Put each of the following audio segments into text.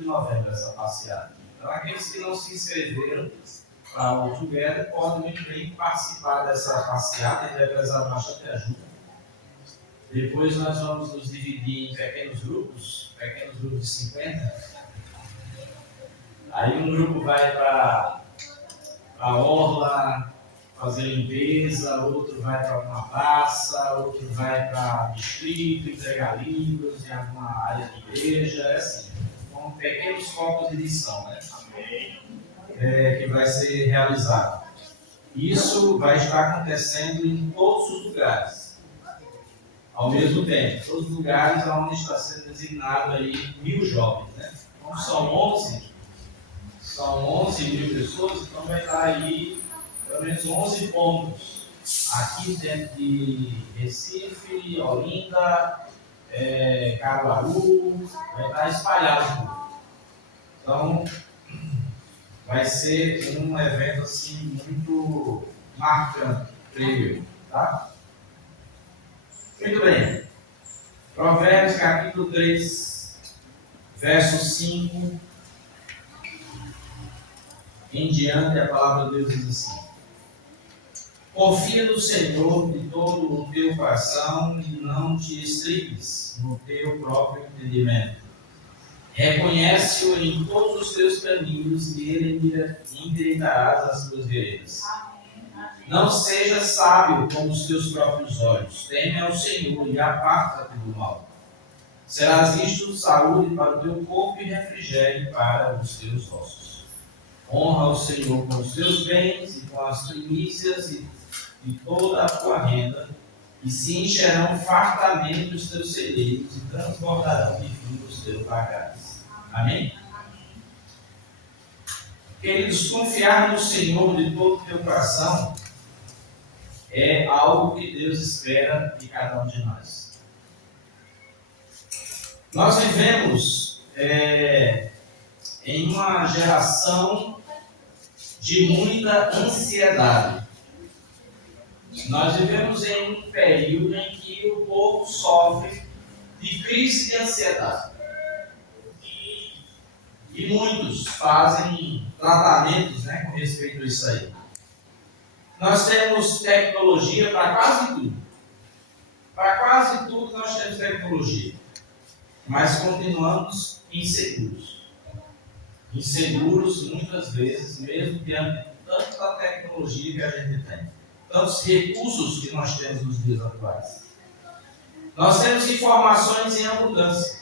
de novembro essa passeada. Então, aqueles que não se inscreveram para o Together podem muito bem participar dessa passeada, e vai precisar bastante ajuda. Depois nós vamos nos dividir em pequenos grupos de 50. Aí um grupo vai para a orla fazer limpeza, outro vai para uma praça, outro vai para distrito, entregar livros em alguma área de igreja, é assim. Com pequenos focos de missão, né? Que vai ser realizado. Isso vai estar acontecendo em todos os lugares, ao mesmo tempo. Todos os lugares onde está sendo designado aí 1.000 jovens, né? Então são 11 mil pessoas, então vai estar aí pelo menos 11 pontos. Aqui dentro de Recife, Olinda, Caruaru, vai estar espalhado tudo. Então, vai ser um evento assim muito marcante, creio eu, tá? Muito bem. Provérbios capítulo 3, verso 5 em diante, a palavra de Deus diz assim: confia no Senhor de todo o teu coração e não te estribes no teu próprio entendimento. Reconhece-o em todos os teus caminhos e ele endireitarás as tuas veredas. Não sejas sábio como os teus próprios olhos. Teme ao Senhor e aparta-te do mal. Serás isto saúde para o teu corpo e refrigério para os teus ossos. Honra o Senhor com os teus bens e com as primícias e toda a tua renda, e se encherão fartamente os teus celeiros e transbordarão de vinho os teus lagares. Amém? Queridos, confiar no Senhor de todo o teu coração é algo que Deus espera de cada um de nós. Nós vivemos em uma geração de muita ansiedade. Nós vivemos em um período em que o povo sofre de crise de ansiedade. E muitos fazem tratamentos, com respeito a isso aí. Nós temos tecnologia para quase tudo. Para quase tudo nós temos tecnologia. Mas continuamos inseguros. Inseguros muitas vezes, mesmo diante de tanta tecnologia que a gente tem. Tantos recursos que nós temos nos dias atuais. Nós temos informações em abundância,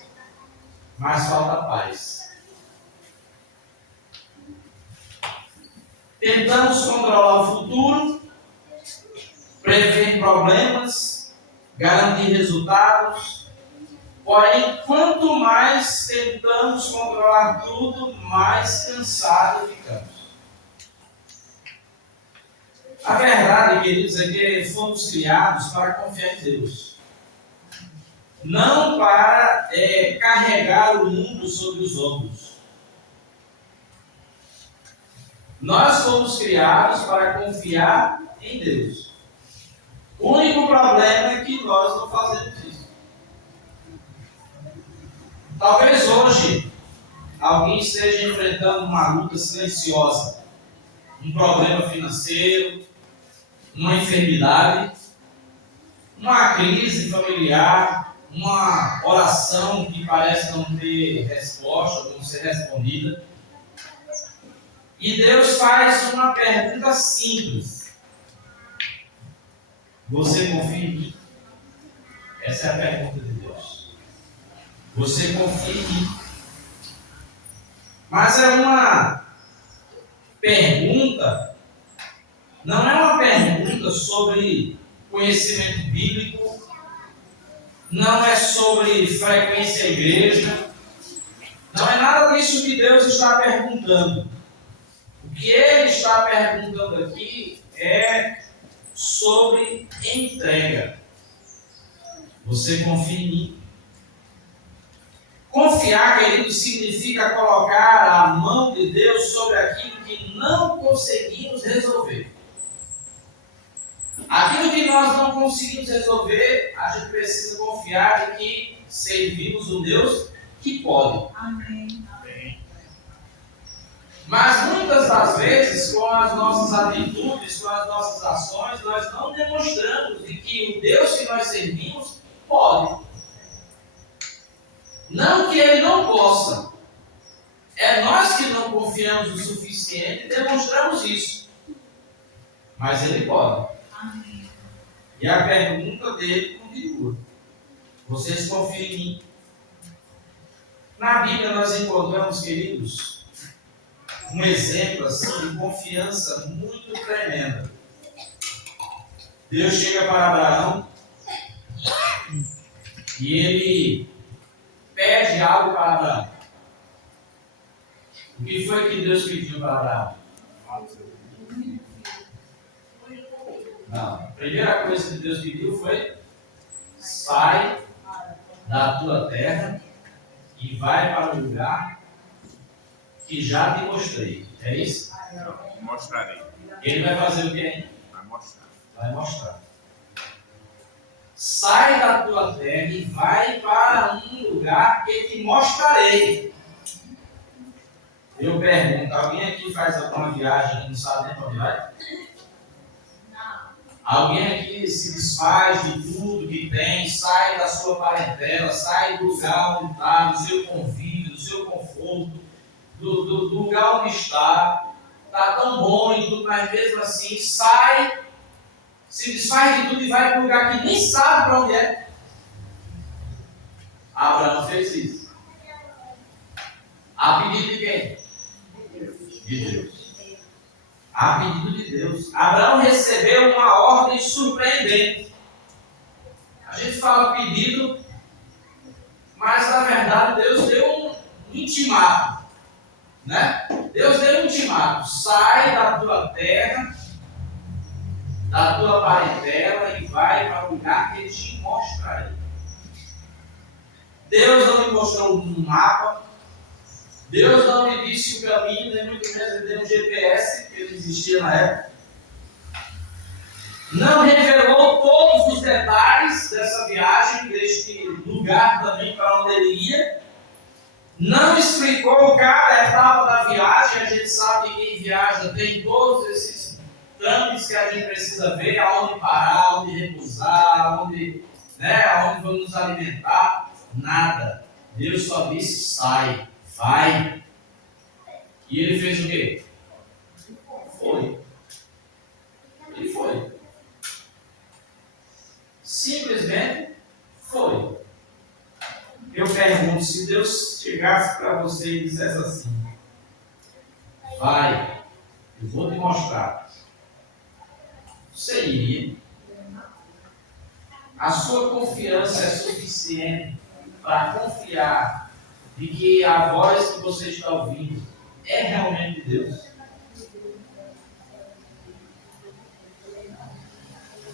mas falta paz. Tentamos controlar o futuro, prever problemas, garantir resultados, porém, quanto mais tentamos controlar tudo, mais cansados ficamos. A verdade, queridos, é que fomos criados para confiar em Deus. Não para carregar o mundo sobre os ombros. Nós fomos criados para confiar em Deus. O único problema é que nós não fazemos isso. Talvez hoje alguém esteja enfrentando uma luta silenciosa, um problema financeiro, uma enfermidade, uma crise familiar, uma oração que parece não ter resposta, não ser respondida. E Deus faz uma pergunta simples: você confia em mim? Essa é a pergunta de Deus. Você confia em mim? Mas é uma pergunta, não é uma pergunta sobre conhecimento bíblico, não é sobre frequência à igreja, não é nada disso que Deus está perguntando. O que Ele está perguntando aqui é sobre entrega. Você confia em mim? Confiar, querido, significa colocar a mão de Deus sobre aquilo que não conseguimos resolver. Aquilo que nós não conseguimos resolver, a gente precisa confiar em que servimos um Deus que pode. Amém. Mas muitas das vezes, com as nossas atitudes, com as nossas ações, nós não demonstramos de que o Deus que nós servimos pode. Não que Ele não possa. É nós que não confiamos o suficiente e demonstramos isso. Mas Ele pode. E a pergunta dele continua. Vocês confiam em mim? Na Bíblia nós encontramos, queridos, um exemplo assim, de confiança muito tremenda. Deus chega para Abraão e ele pede algo para Abraão. O que foi que Deus pediu para Abraão? Não. A primeira coisa que Deus pediu foi: sai da tua terra e vai para o lugar que já te mostrei. É isso? Não, mostrarei. Ele vai fazer o que ainda? Vai mostrar. Vai mostrar. Sai da tua terra e vai para um lugar que te mostrarei. Eu pergunto, alguém aqui faz alguma viagem e não sabe nem para onde vai? Alguém aqui se desfaz de tudo que tem, sai da sua parentela, sai do lugar onde está, do seu convívio, do seu conforto, do lugar onde está tão bom e tudo, mas mesmo assim sai, se desfaz de tudo e vai para um lugar que nem sabe para onde é. Abraão fez isso. A pedido de quem? De Deus. A pedido de Deus. Abraão recebeu uma ordem surpreendente. A gente fala pedido, mas na verdade Deus deu um intimato. Né? Deus deu um intimato: sai da tua terra, da tua parentela e vai para o lugar que Ele te mostrarei. Deus não me mostrou um mapa, Deus não me disse o caminho, nem muito menos me deu um GPS, que não existia na época. Não revelou todos os detalhes dessa viagem, deste lugar também para onde ele ia. Não explicou cada etapa da viagem. A gente sabe que quem viaja tem todos esses trâmites que a gente precisa ver: aonde parar, aonde repousar, aonde vamos nos alimentar. Nada. Deus só disse: sai, vai. E ele fez o quê? Foi. Ele foi. Simplesmente foi. Eu pergunto, se Deus chegasse para você e dissesse assim: vai, eu vou te mostrar, você iria? A sua confiança é suficiente para confiar de que a voz que você está ouvindo é realmente de Deus?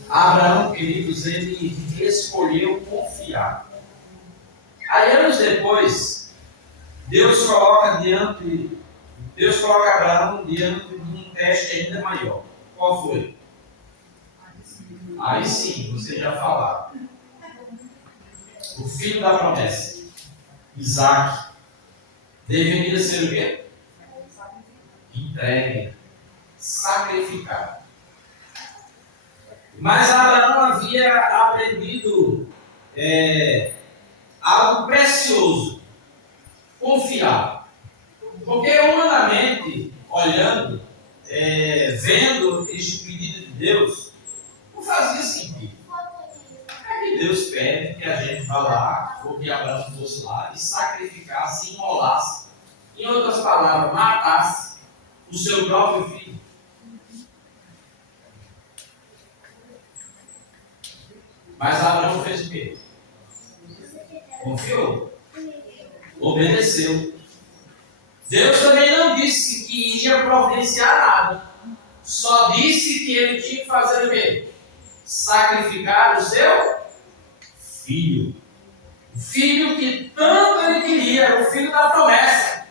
Abraão, queridos, ele escolheu confiar. Aí, anos depois, Deus coloca Abraão diante de um teste ainda maior. Qual foi? Aí sim, você já falava. O filho da promessa, Isaac, deveria ser o quê? Entregue, sacrificado. Mas Abraão havia aprendido algo precioso: confiar. Porque humanamente, olhando, vendo este pedido de Deus, não fazia sentido. É que Deus pede que a gente vá lá, ou que Abraão fosse lá e sacrificasse, imolasse, em outras palavras, matasse o seu próprio filho. Mas Abraão fez o quê? Confiou. Obedeceu. Deus também não disse que iria providenciar nada. Só disse que ele tinha que fazer o quê? Sacrificar o seu filho. O filho que tanto ele queria, o filho da promessa.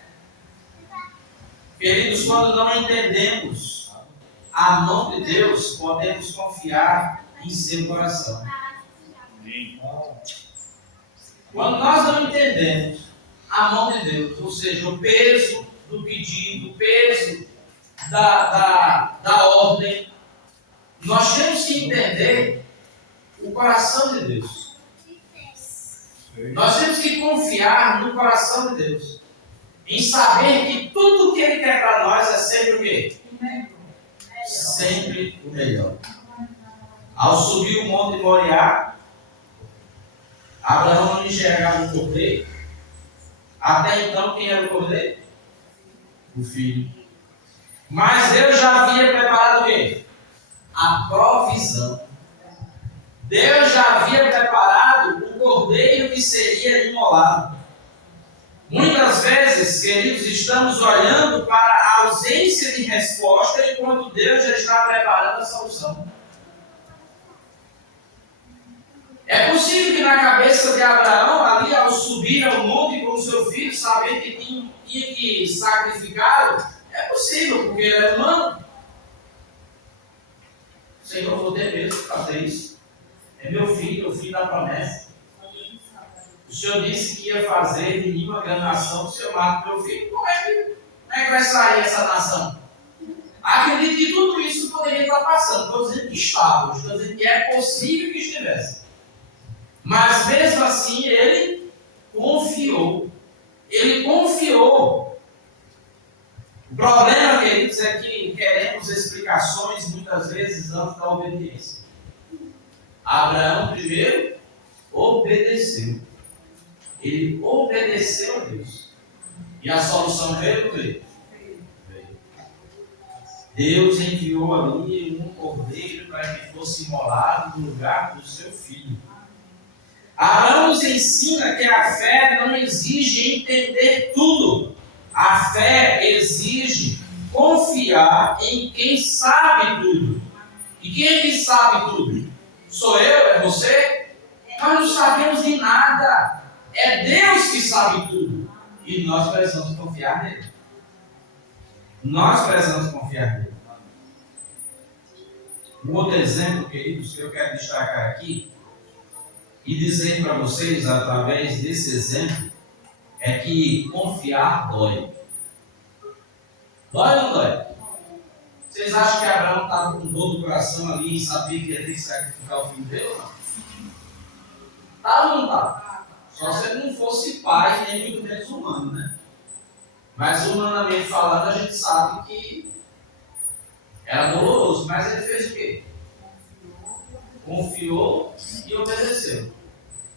Queridos, quando não entendemos a mão de Deus, podemos confiar em seu coração. Quando nós não entendemos a mão de Deus, ou seja, o peso do pedido, o peso da ordem. Nós temos que entender o coração de Deus. Nós temos que confiar no coração de Deus. Em saber que tudo o que Ele quer para nós é sempre o quê? Sempre o melhor. Ao subir o monte Moriá, Abraão não enxergava o cordeiro. Até então, quem era o cordeiro? O filho. Mas Deus já havia preparado o quê? A provisão. Deus já havia preparado o cordeiro que seria imolado. Muitas vezes, queridos, estamos olhando para a ausência de resposta enquanto Deus já está preparando a solução. É possível que na cabeça de Abraão, ali ao subir ao monte com o seu filho, sabendo que tinha que sacrificá-lo, é possível, porque ele é humano. Senhor, vou ter medo de fazer isso. É meu filho, o filho da promessa. O Senhor disse que ia fazer de mim uma grande nação, o Senhor mata meu filho. Como é que vai sair essa nação? Acredito que tudo isso poderia estar passando. Estou dizendo que estava, estou dizendo que é possível que estivesse. Mas mesmo assim ele confiou. Ele confiou. O problema, queridos, é que queremos explicações muitas vezes antes da obediência. Abraão primeiro obedeceu. Ele obedeceu a Deus. E a solução veio. Deus enviou ali um cordeiro para que fosse imolado no lugar do seu filho. Abraão nos ensina que a fé não exige entender tudo. A fé exige confiar em quem sabe tudo. E quem é que sabe tudo? Sou eu? É você? Nós não sabemos de nada. É Deus que sabe tudo. E nós precisamos confiar nele. Nós precisamos confiar nele. Um outro exemplo, queridos, que eu quero destacar aqui e dizer para vocês, através desse exemplo, é que confiar dói. Dói ou não dói? Vocês acham que Abraão estava com dor no coração ali e sabia que ia ter que sacrificar o filho dele ou não? Estava ou não estava? Só se ele não fosse pai, nem muito menos humano, né? Mas humanamente falando, a gente sabe que era doloroso. Mas ele fez o quê? Confiou e obedeceu.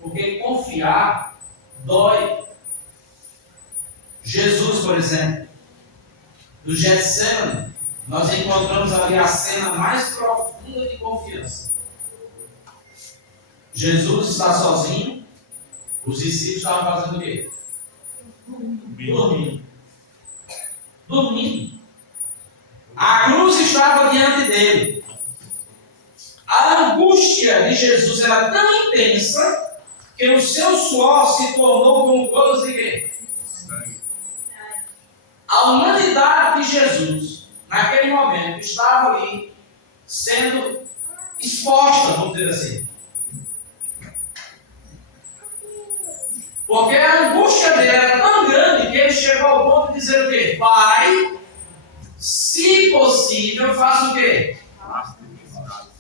Porque confiar dói. Jesus, por exemplo, do Getsemane, nós encontramos ali a cena mais profunda de confiança. Jesus está sozinho, os discípulos estavam fazendo o quê? Dormindo. A cruz estava diante dele. A angústia de Jesus era tão intensa que o seu suor se tornou como gotas de quê? A humanidade de Jesus, naquele momento, estava ali sendo exposta, vamos dizer assim. Porque a angústia dele era tão grande que ele chegou ao ponto de dizer o quê? Pai, se possível, faça o quê?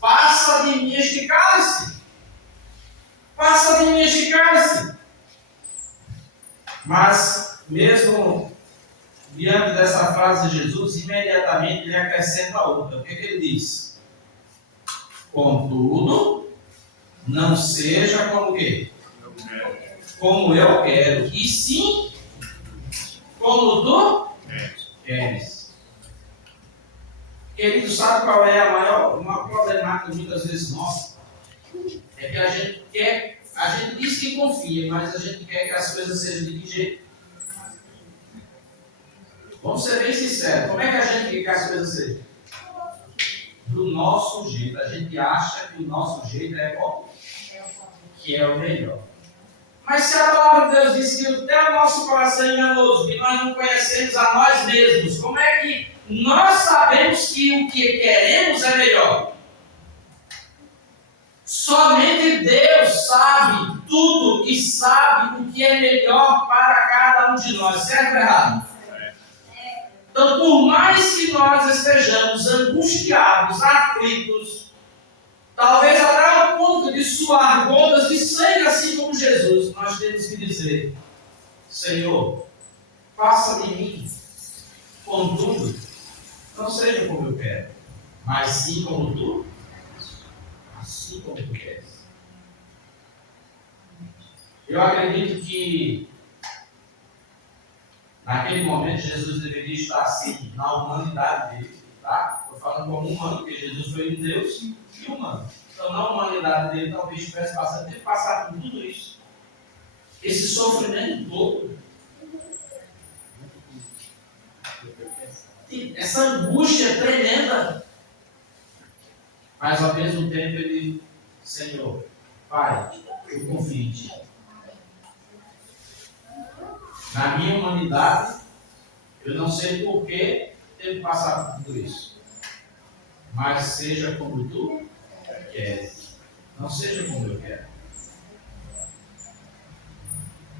Passa de mim este cálice. Passa de mim este cálice. Mas, mesmo diante dessa frase de Jesus, imediatamente ele acrescenta outra. O que ele diz? Contudo, não seja como o quê? Como eu quero, e sim como tu queres. Querido, sabe qual é uma problemática muitas vezes nossa? É que a gente diz que confia, mas a gente quer que as coisas sejam de que jeito? Vamos ser bem sinceros, como é que a gente quer que as coisas sejam? Do nosso jeito. A gente acha que o nosso jeito é bom, que é o melhor. Mas se a palavra de Deus diz que até o nosso coração é enganoso, que nós não conhecemos a nós mesmos, como é que nós sabemos que o que queremos é melhor? Somente Deus sabe tudo e sabe o que é melhor para cada um de nós, certo ou errado? mais que nós estejamos angustiados, aflitos, talvez até ao ponto de suar gotas de sangue, assim como Jesus, nós temos que dizer: Senhor, faça de mim, contudo, não seja como eu quero, mas sim como tu, assim como tu queres. Eu acredito que naquele momento Jesus deveria estar assim, na humanidade dele, tá? Estou falando como humano, porque Jesus foi um Deus e humano. Então, na humanidade dele, talvez tivesse passado por tudo isso. Esse sofrimento todo. Essa angústia tremenda. Mas, ao mesmo tempo, ele, Senhor, Pai, eu confio em Ti. Na minha humanidade, eu não sei por que teve que passar por tudo isso. Mas seja como tu queres. Não seja como eu quero.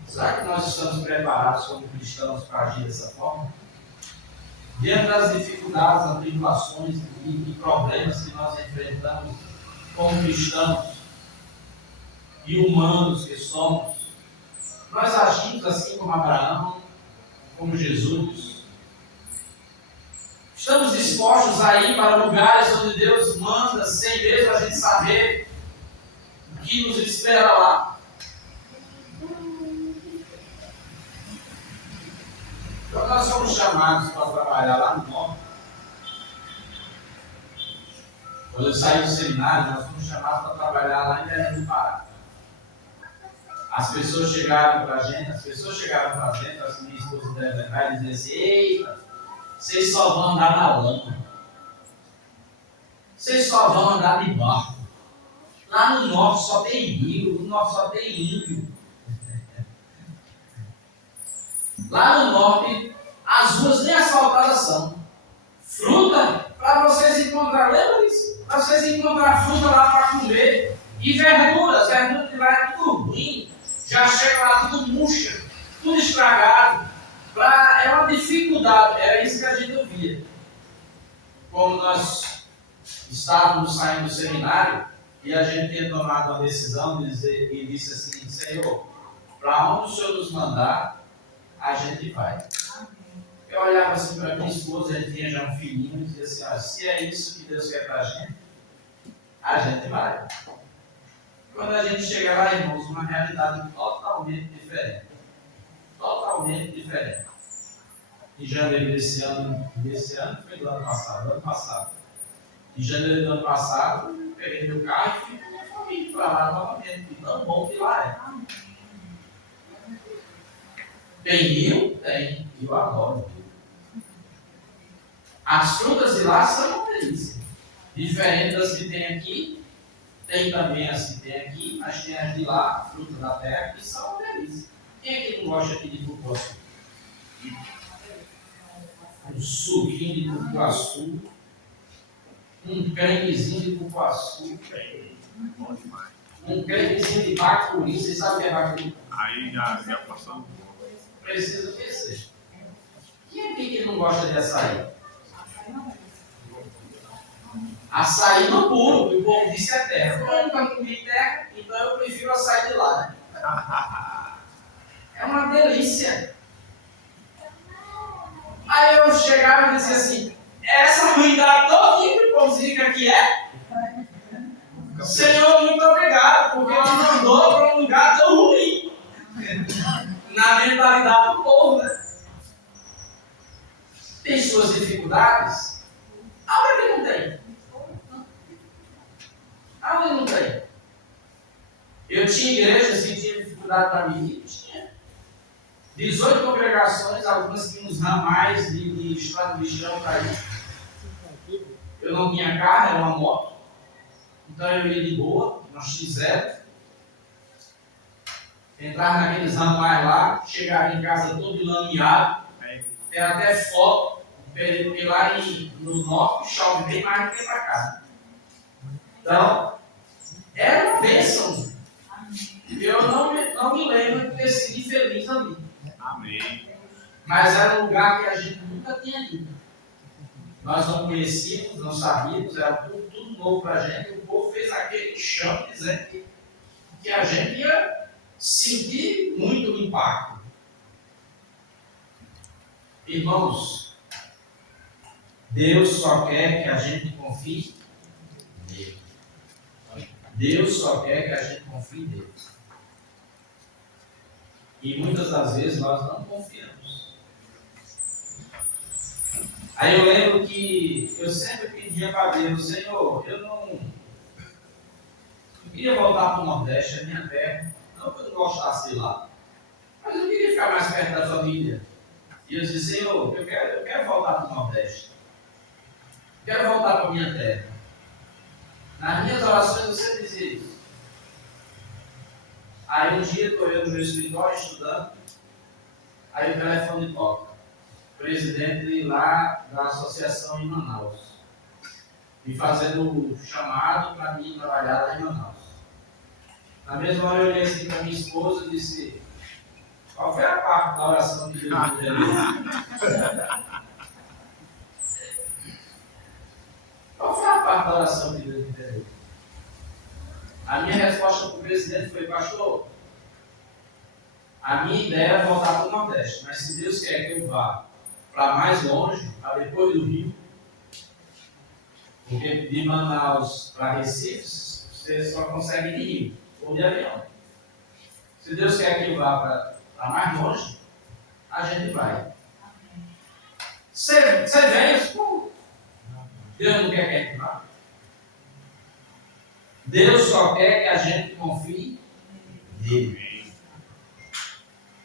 Será que nós estamos preparados como cristãos para agir dessa forma? Diante das dificuldades, das tribulações e problemas que nós enfrentamos como cristãos e humanos que somos, nós agimos assim como Abraão, como Jesus. Estamos dispostos a ir para lugares onde Deus manda, sem mesmo a gente saber o que nos espera lá. Então nós somos chamados para trabalhar lá no norte. Quando eu saí do seminário, nós fomos chamados para trabalhar lá em Belém do Pará. As pessoas chegaram para a gente, as minhas esposas devem lembrar e dizer assim: eita, vocês só vão andar na lama. Vocês só vão andar de barco. Lá no norte só tem rio, no norte só tem índio. Lá no norte, as ruas nem asfaltadas são. Fruta, para vocês encontrar, lembra disso? Para vocês encontrar fruta lá para comer. E verduras que lá é tudo ruim. Já chega lá tudo murcha, tudo estragado. É uma dificuldade, era isso que a gente ouvia. Como nós estávamos saindo do seminário, e a gente tinha tomado uma decisão e disse assim: Senhor, para onde o Senhor nos mandar, a gente vai. Eu olhava assim para minha esposa, a gente tinha já um filhinho, e dizia assim: se é isso que Deus quer para a gente vai. Quando a gente chega lá, irmãos, uma realidade totalmente diferente. Totalmente diferente. Em janeiro desse ano foi do ano passado. Em janeiro do ano passado, eu peguei meu carro e fui com a minha família para lá novamente. De tão bom que lá é. Tem rio? Tem. Eu adoro. As frutas de lá são uma delícia. Diferente das que tem aqui. Tem também as que tem aqui, mas tem as de lá, a fruta da terra, que são uma delícia. Quem é que não gosta aqui de cupuaçu? Um suquinho de cupuaçu, um cremezinho de cupuaçu, um cremezinho de bacuri. Vocês sabem o que é bacuri? Aí já passou. Precisa vencer. Quem é que não gosta de açaí? Açaí no puro, o povo disse é terra. Eu nunca comi terra, então eu prefiro açaí de lá, né? É uma delícia. Aí eu chegava e dizia assim: essa ruindade todinha que o povozinho aqui é? Senhor, muito obrigado, porque me mandou para um lugar tão ruim. Na mentalidade do povo, né? Tem suas dificuldades? Aonde que não tem? Aonde não tem? Eu tinha igrejas que tinha dificuldade para mim? Tinha. 18 congregações, algumas que uns ramais de estrada de chão para ir. Eu não tinha carro, era uma moto. Então eu ia de boa, uma X0. Entrar naqueles ramais lá, chegar em casa todo lameado. Tem até foto, porque lá no norte chove bem mais do que para cá. Então, era uma bênção. Eu não me lembro de ter sido infeliz ali. Amém. Mas era um lugar que a gente nunca tinha ido. Nós não conhecíamos, não sabíamos, era tudo novo para a gente. O povo fez aquele chão dizendo que a gente ia sentir muito o impacto. Irmãos, Deus só quer que a gente confie nele. Deus só quer que a gente confie nele. E muitas das vezes nós não confiamos. Aí eu lembro que eu sempre pedia para Deus: Senhor, eu não queria voltar para o Nordeste, a minha terra. Não que eu não gostasse de lá, mas eu queria ficar mais perto da família. E eu disse: Senhor, eu quero voltar para o Nordeste. Quero voltar para a minha terra. Nas minhas orações eu sempre dizia isso. Aí um dia estou eu no meu escritório estudando, aí o telefone toca. Presidente lá da associação em Manaus, me fazendo o chamado para mim trabalhar lá em Manaus. Na mesma hora eu olhei assim para minha esposa e disse: qual foi a parte da oração que Deus me entendeu? Qual foi a parte da oração que Deus me entendeu? A minha resposta para o presidente foi: pastor, a minha ideia é voltar para o Nordeste, mas se Deus quer que eu vá para mais longe, para depois do Rio, porque de Manaus para Recife, você só consegue ir de Rio ou de avião. Se Deus quer que eu vá para mais longe, a gente vai. Você vem, pô, Deus não quer que a gente vá. Deus só quer que a gente confie nele.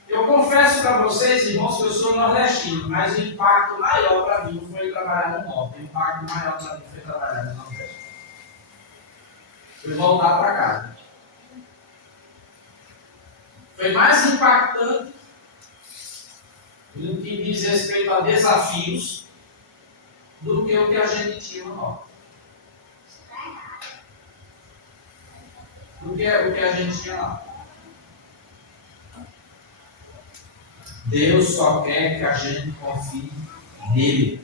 Eu confesso para vocês, irmãos, que eu sou nordestino, mas o impacto maior para mim foi trabalhar no Norte. O impacto maior para mim foi trabalhar no Nordeste. Foi voltar para casa. Foi mais impactante no que diz respeito a desafios do que o que a gente tinha no Norte. Do que o que a gente tinha lá. Deus só quer que a gente confie nele.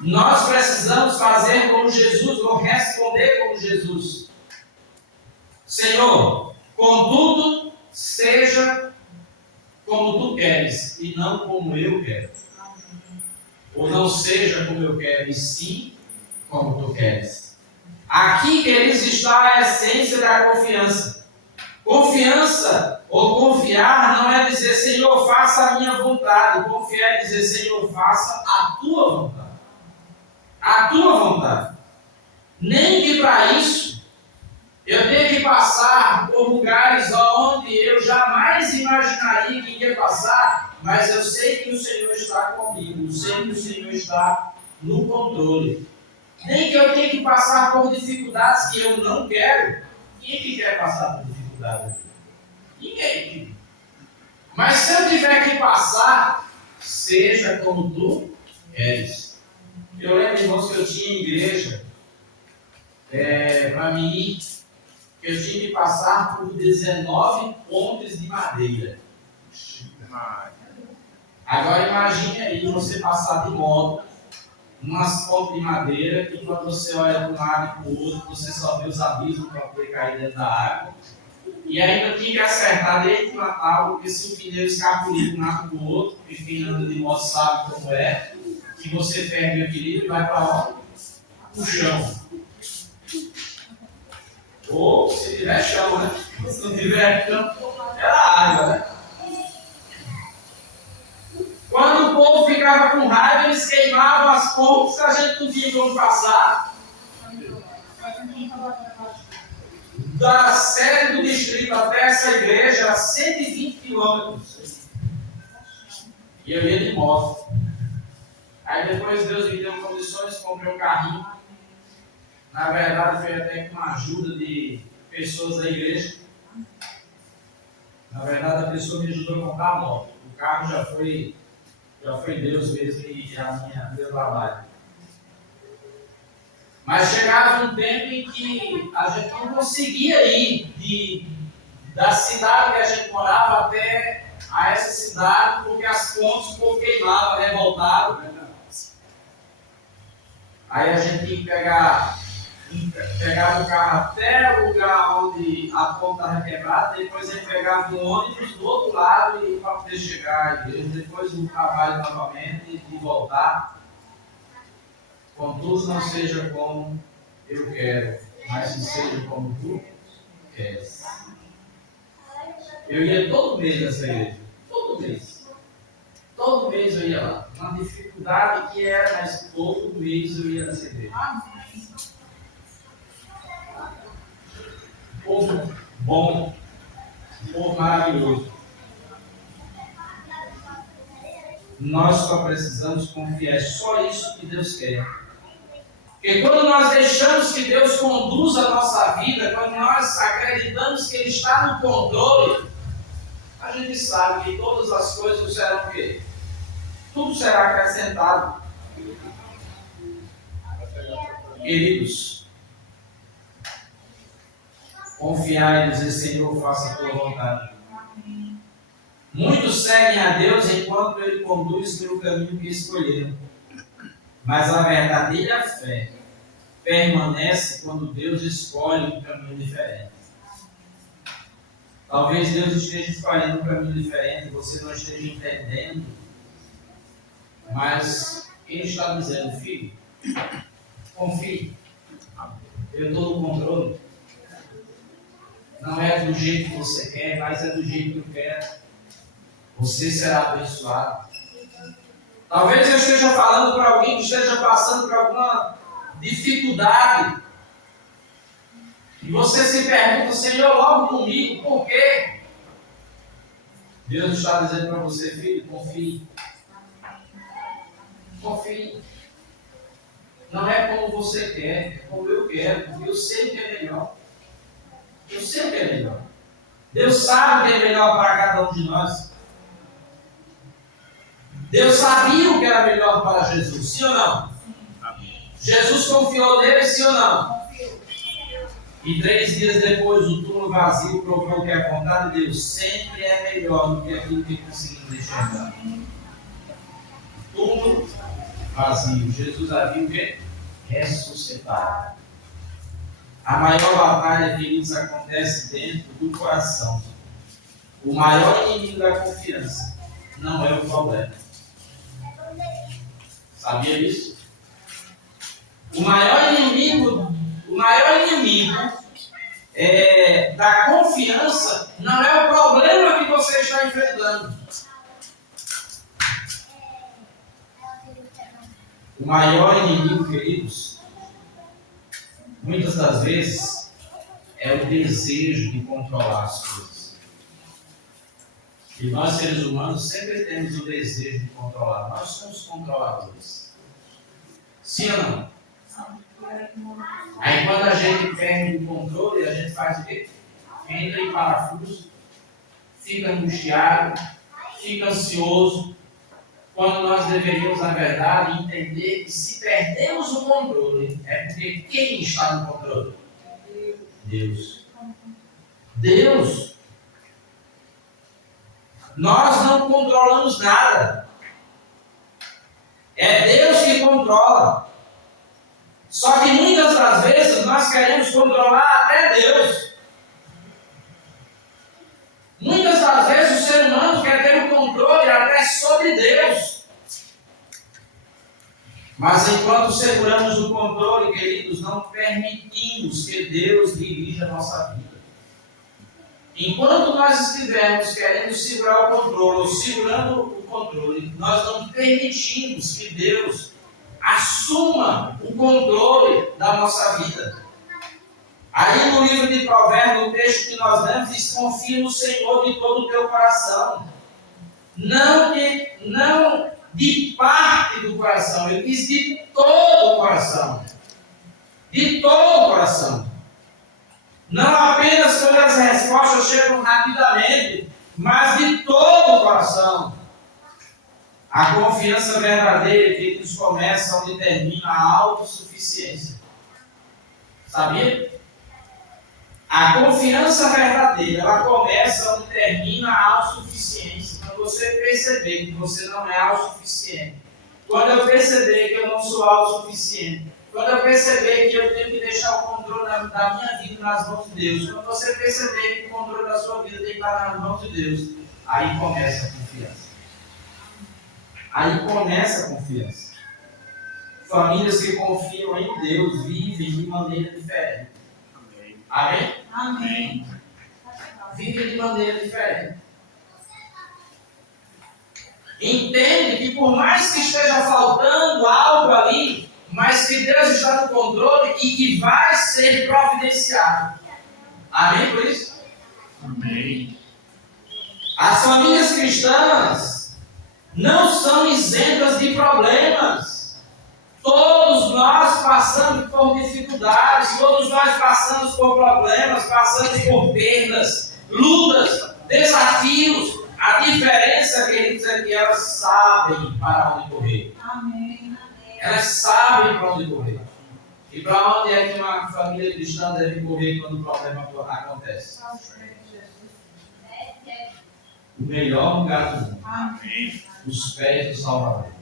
Nós precisamos fazer como Jesus, ou responder como Jesus. Senhor, contudo, seja como tu queres, e não como eu quero. Ou não seja como eu quero, e sim como tu queres. Aqui, queridos, está a essência da confiança. Confiança ou confiar não é dizer: Senhor, faça a minha vontade. Confiar é dizer: Senhor, faça a tua vontade. A tua vontade. Nem que para isso eu tenha que passar por lugares onde eu jamais imaginaria que ia passar, mas eu sei que o Senhor está comigo, eu sei que o Senhor está no controle. Nem que eu tenha que passar por dificuldades que eu não quero. Quem que quer passar por dificuldades? Ninguém. Mas se eu tiver que passar, seja como tu queres. Eu lembro, irmãos, que eu tinha igreja para mim, que eu tinha que passar por 19 pontes de madeira. Agora imagine aí você passar de moto umas pontes de madeira que quando você olha para um lado e para o outro, você só vê os abismos para poder cair dentro da água. E ainda tinha que acertar desde o Natal, porque se o pneu escapulir de um lado para o outro, porque quem anda de moto sabe como é, que você perde o equilíbrio e vai para onde? No chão. Ou se tiver chão, né? Se não tiver chão, é a água, né? Quando o povo ficava com raiva, eles queimavam as pontes, a gente não tinha como passar. Da sede do distrito até essa igreja era 120 quilômetros. E eu ia de moto. Aí depois Deus me deu condições, comprei um carrinho. Na verdade foi até com a ajuda de pessoas da igreja. Na verdade a pessoa me ajudou a comprar a moto. O carro já foi Deus mesmo e meu trabalho. Mas chegava um tempo em que a gente não conseguia ir da cidade que a gente morava até a essa cidade, porque as pontes o povo queimava, revoltado. Aí a gente tinha que pegar o carro até o lugar onde a ponta estava quebrada, depois ele pegava um ônibus do outro lado e para poder chegar à igreja, depois o trabalho novamente e voltar. Contudo, não seja como eu quero, mas que seja como tu queres. Eu ia todo mês nessa igreja, todo mês. Todo mês eu ia lá. Uma dificuldade que era, mas todo mês eu ia nessa igreja. Povo bom, povo maravilhoso. Nós só precisamos confiar, é só isso que Deus quer. Porque quando nós deixamos que Deus conduza a nossa vida, quando nós acreditamos que Ele está no controle, a gente sabe que todas as coisas serão o quê? Tudo será acrescentado. Queridos, confiar e dizer, Senhor, faça a tua vontade. Muitos seguem a Deus enquanto Ele conduz pelo caminho que escolheram. Mas a verdadeira fé permanece quando Deus escolhe um caminho diferente. Talvez Deus esteja escolhendo um caminho diferente, você não esteja entendendo. Mas Ele está dizendo, filho, confie. Eu estou no controle. Não é do jeito que você quer, mas é do jeito que eu quero. Você será abençoado. Talvez eu esteja falando para alguém que esteja passando por alguma dificuldade. E você se pergunta, Senhor, logo comigo, por quê? Deus está dizendo para você, filho, confie. Confie. Não é como você quer, é como eu quero, porque eu sei o que é melhor. Eu sei o que é melhor. Deus sabe o que é melhor para cada um de nós. Deus sabia o que era melhor para Jesus, sim ou não? Jesus confiou nele, sim ou não? E 3 dias depois, o túmulo vazio provou que a vontade de Deus sempre é melhor do que aquilo que conseguimos enxergar. Túmulo vazio. Jesus havia o quê? Ressuscitado. A maior batalha, queridos, acontece dentro do coração. O maior inimigo da confiança não é o problema. Sabia disso? O maior inimigo da confiança não é o problema que você está enfrentando. O maior inimigo, queridos, muitas das vezes, é o desejo de controlar as coisas. E nós, seres humanos, sempre temos o desejo de controlar. Nós somos controladores. Sim ou não? Aí quando a gente perde o controle, a gente faz o quê? Entra em parafuso, fica angustiado, fica ansioso. Quando nós deveríamos, na verdade, entender que se perdemos o controle, é porque quem está no controle? Deus. Deus. Nós não controlamos nada. É Deus que controla. Só que muitas das vezes nós queremos controlar até Deus. Muitas das vezes o ser humano quer ter o controle até sobre Deus. Mas enquanto seguramos o controle, queridos, não permitimos que Deus dirija a nossa vida. Enquanto nós estivermos querendo segurar o controle, ou segurando o controle, nós não permitimos que Deus assuma o controle da nossa vida. Aí no livro de Provérbios, no texto que nós lemos, diz: confia no Senhor de todo o teu coração. Não de parte do coração, ele diz de todo o coração. De todo o coração. Não apenas quando as respostas chegam rapidamente, mas de todo o coração. A confiança verdadeira que nos começa onde termina a autossuficiência. Sabia? A confiança verdadeira, ela começa onde termina a autossuficiência. Quando você perceber que você não é autossuficiente, quando eu perceber que eu não sou autossuficiente, Quando eu perceber que eu tenho que deixar o controle da minha vida nas mãos de Deus, quando você perceber que o controle da sua vida tem que estar nas mãos de Deus, aí começa a confiança. Aí começa a confiança. Famílias que confiam em Deus vivem de maneira diferente. Amém? Amém. Vivem de maneira diferente. Entende que por mais que esteja faltando algo ali, mas que Deus está no controle e que vai ser providenciado. Amém por isso? Amém. As famílias cristãs não são isentas de problemas. Todos nós passamos por dificuldades, todos nós passamos por problemas, passamos por perdas, lutas, desafios. A diferença, queridos, é que elas sabem para onde correr. Amém. Elas sabem para onde correr. E para onde é que uma família cristã deve correr quando o problema acontece? O melhor lugar do mundo. Amém. Os pés do Salvador.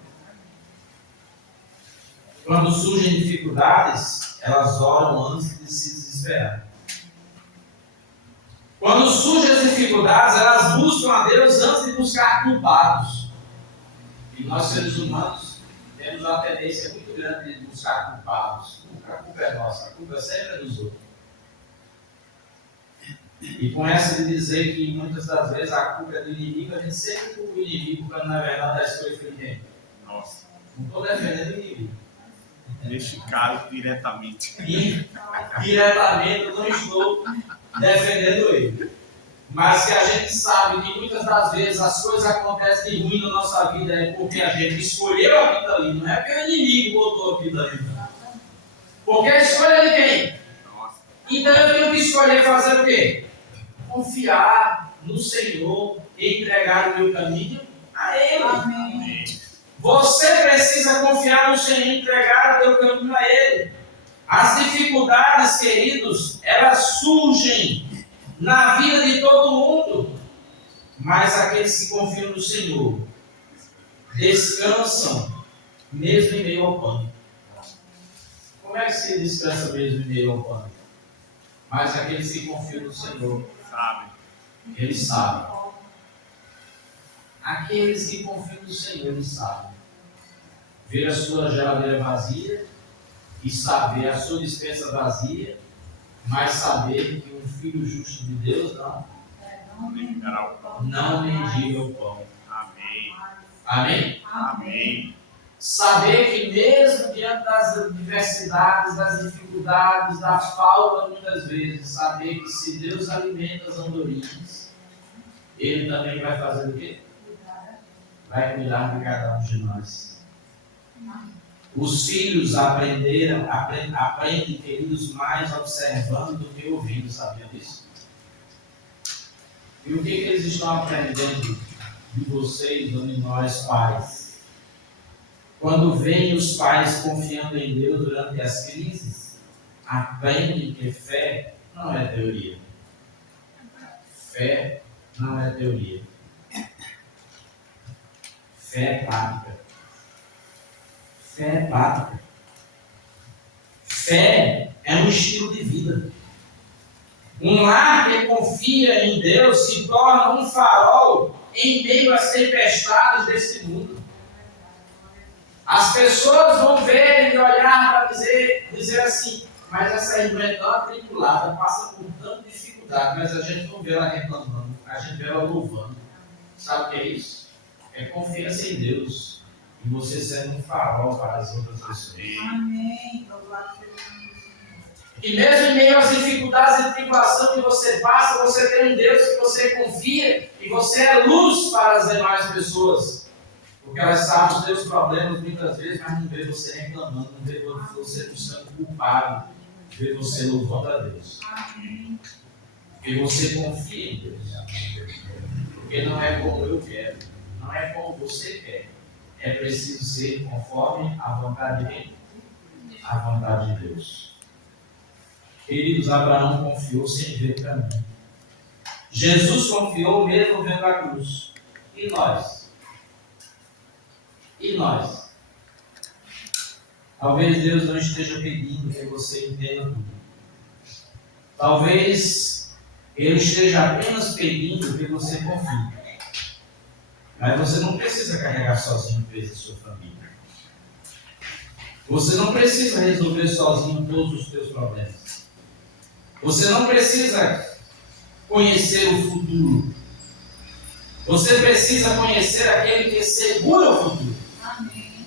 Quando surgem dificuldades, elas oram antes de se desesperar. Quando surgem as dificuldades, elas buscam a Deus antes de buscar culpados. E nós, seres humanos, temos uma tendência muito grande de buscar culpados. A culpa é nossa, a culpa sempre é dos outros. E com essa de dizer que muitas das vezes a culpa é do inimigo, a gente sempre culpa o inimigo, quando na verdade a escolha foi de quem? Nossa. Não estou defendendo o inimigo. Deixe claro diretamente. E diretamente eu não estou defendendo ele. Mas que a gente sabe que muitas das vezes as coisas acontecem de ruim na nossa vida é porque a gente escolheu a vida ali, não é porque o inimigo botou a vida ali. Porque a escolha é de quem? Nossa. Então eu tenho que escolher fazer o quê? Confiar no Senhor e entregar o meu caminho a Ele. Amém. Você precisa confiar no Senhor e entregar o teu caminho a Ele. As dificuldades, queridos, elas surgem na vida de todo mundo. Mas aqueles que confiam no Senhor descansam mesmo em meio ao pânico. Como é que se descansa mesmo em meio ao pânico? Mas aqueles que confiam no Senhor, Sabe. eles sabem. Aqueles que confiam no Senhor, eles sabem. Ver a sua geladeira vazia e saber a sua despensa vazia, mas saber que um filho justo de Deus não mendiga o pão. Amém. Amém? Amém. Saber que mesmo diante das adversidades, das dificuldades, da falta muitas vezes, saber que se Deus alimenta as andorinhas, Ele também vai fazer o quê? Vai cuidar de cada um de nós. Os filhos aprendem, queridos, mais observando do que ouvindo, sabia disso? E o que eles estão aprendendo de vocês ou de nós pais? Quando veem os pais confiando em Deus durante as crises, aprendem que fé não é teoria. Fé não é teoria. Fé é prática. Fé é prática. Fé é um estilo de vida. Um lar que confia em Deus se torna um farol em meio às tempestades desse mundo. As pessoas vão ver e olhar para dizer assim, mas essa irmã é tão atribulada, passa por tanta dificuldade, mas a gente não vê ela reclamando, a gente vê ela louvando. Sabe o que é isso? É confiança em Deus. E você sendo um farol para as outras pessoas. Amém. E mesmo em meio às dificuldades e tribulação que você passa, você tem um Deus que você confia e você é luz para as demais pessoas. Porque elas sabem os seus problemas muitas vezes, mas não vê você reclamando, não vê você buscando culpado, vê você louvando a Deus. Porque você confia em Deus. Porque não é como eu quero, não é como você quer. É preciso ser conforme a vontade de Deus. Queridos, Abraão confiou sem ver o caminho. Jesus confiou mesmo vendo a cruz. E nós? E nós? Talvez Deus não esteja pedindo que você entenda tudo. Talvez Ele esteja apenas pedindo que você confie. Mas você não precisa carregar sozinho o peso da sua família. Você não precisa resolver sozinho todos os seus problemas. Você não precisa conhecer o futuro. Você precisa conhecer aquele que segura o futuro. Amém.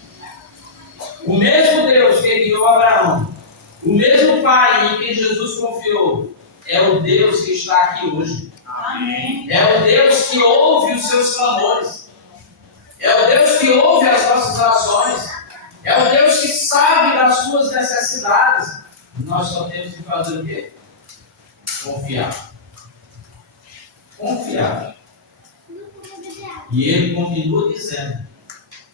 O mesmo Deus que guiou Abraão, o mesmo Pai em quem Jesus confiou, é o Deus que está aqui hoje. Amém. É o Deus que ouve os seus clamores. É o Deus que ouve as nossas orações. É o Deus que sabe das suas necessidades. Nós só temos que fazer o quê? Confiar. Confiar. E Ele continua dizendo,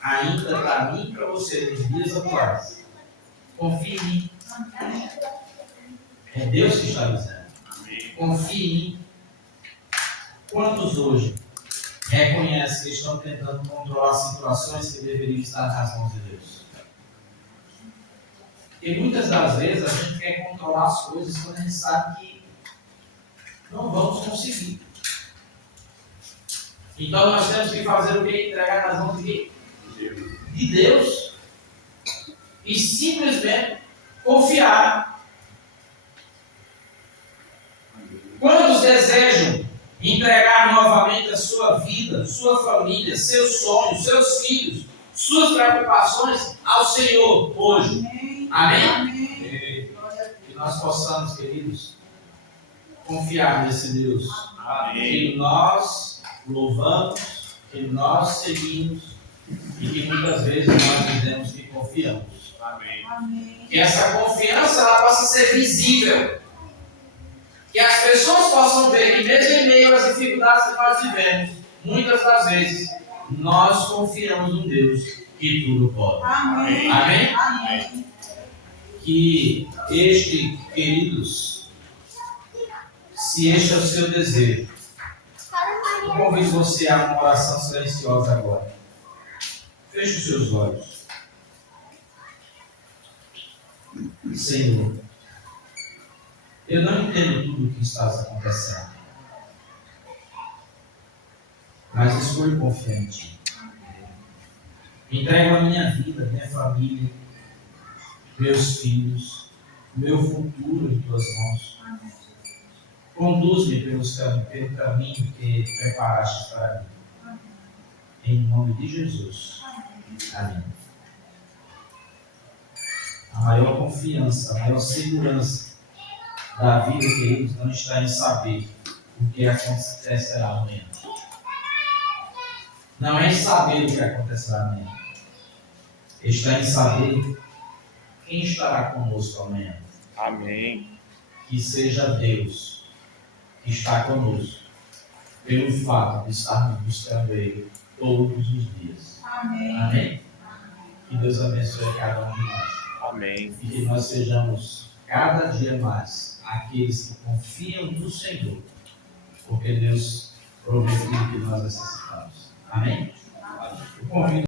ainda para mim e para você, nos dias atuais. Confie em mim. É Deus que está dizendo. Confie em mim. Quantos hoje reconhecem que estão tentando controlar situações que deveriam estar nas mãos de Deus? E muitas das vezes a gente quer controlar as coisas quando a gente sabe que não vamos conseguir. Então nós temos que fazer o quê? Entregar nas mãos de quem? De Deus. E simplesmente confiar. Quantos desejam entregar novamente a sua vida, sua família, seus sonhos, seus filhos, suas preocupações ao Senhor hoje? Amém? Amém. Que nós possamos, queridos, confiar nesse Deus. Que nós louvamos, que nós seguimos e que muitas vezes nós dizemos que confiamos. Amém. Que essa confiança ela possa ser visível. Que as pessoas possam ver que mesmo em meio às dificuldades que nós vivemos, muitas das vezes, nós confiamos num Deus que tudo pode. Amém. Amém? Amém. Que queridos, se este é o seu desejo, eu convido você a uma oração silenciosa agora. Feche os seus olhos. Senhor, eu não entendo tudo o que está acontecendo, mas escolho confiar em Ti. Entrego a minha vida, minha família, meus filhos, meu futuro em Tuas mãos. Conduz-me pelo caminho que preparaste para mim. Em nome de Jesus. Amém. A maior confiança, a maior segurança da vida, queridos, não está em saber o que acontecerá amanhã. Não é em saber o que acontecerá amanhã. Está em saber quem estará conosco amanhã. Amém. Que seja Deus que está conosco, pelo fato de estarmos buscando Ele todos os dias. Amém. Amém? Que Deus abençoe cada um de nós. Amém. E que nós sejamos cada dia mais aqueles que confiam no Senhor, porque Deus provê tudo que nós necessitamos. Amém? Eu convido